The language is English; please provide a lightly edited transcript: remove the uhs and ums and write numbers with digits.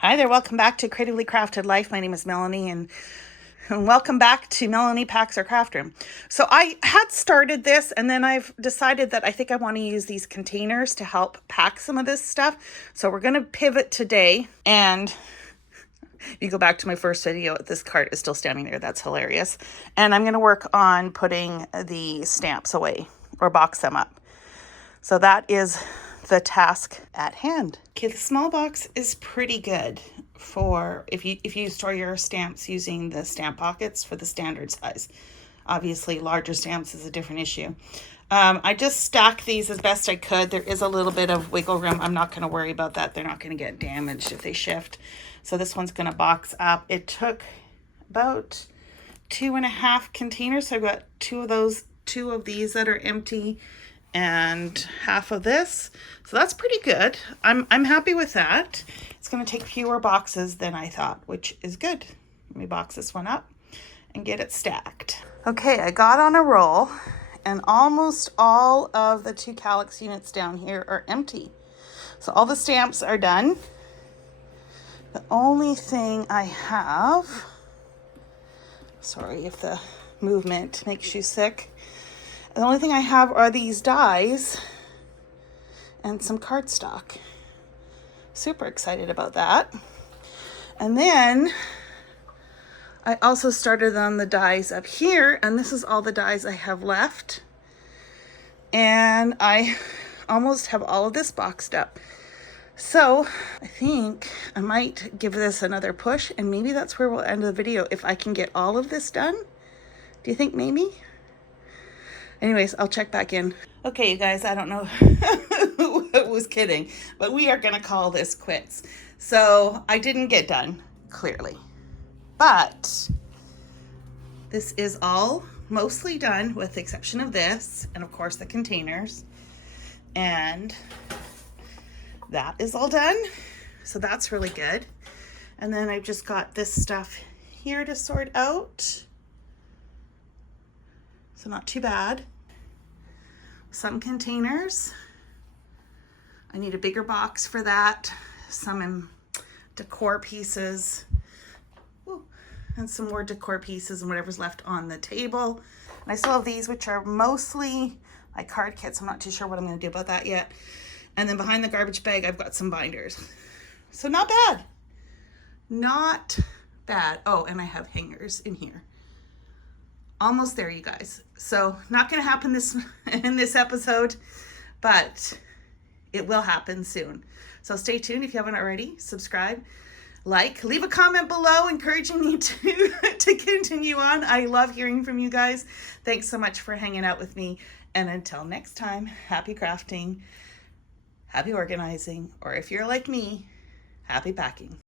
Hi there, welcome back to Creatively Crafted Life. My name is Melanie and welcome back to Melanie Packs Her Craft Room. So I had started this and then I've decided that I think I want to use these containers to help pack some of this stuff. So we're going to pivot today, and if you go back to my first video, this cart is still standing there. That's hilarious. And I'm going to work on putting the stamps away or box them up. So that is the task at hand. Okay, the small box is pretty good for if you store your stamps using the stamp pockets for the standard size. Obviously, larger stamps is a different issue. I just stacked these as best I could. There is a little bit of wiggle room. I'm not going to worry about that. They're not going to get damaged if they shift. So this one's going to box up. It took about 2.5 containers. So I've got two of these that are empty and half of this. So that's pretty good. I'm happy with that. It's going to take fewer boxes than I thought, which is good. Let me box this one up and get it stacked. Okay, I got on a roll and almost all of the 2 calyx units down here are empty. So all the stamps are done. The only thing I have, sorry if the movement makes you sick, the only thing I have are these dies and some cardstock. Super excited about that. And then I also started on the dies up here, and this is all the dies I have left. And I almost have all of this boxed up. So I think I might give this another push, and maybe that's where we'll end the video if I can get all of this done. Do you think maybe? Anyways, I'll check back in. Okay, you guys, I don't know who was kidding, but we are going to call this quits. So I didn't get done, clearly. But this is all mostly done with the exception of this and, of course, the containers. And that is all done. So that's really good. And then I've just got this stuff here to sort out. So not too bad. Some containers. I need a bigger box for that. Some decor pieces. Ooh, and some more decor pieces and whatever's left on the table. And I still have these, which are mostly my card kits. I'm not too sure what I'm going to do about that yet. And then behind the garbage bag, I've got some binders. So not bad. Not bad. Oh, and I have hangers in here. Almost there, you guys. So not going to happen in this episode, but it will happen soon. So stay tuned if you haven't already. Subscribe, like, leave a comment below encouraging me to continue on. I love hearing from you guys. Thanks so much for hanging out with me. And until next time, happy crafting, happy organizing, or if you're like me, happy packing.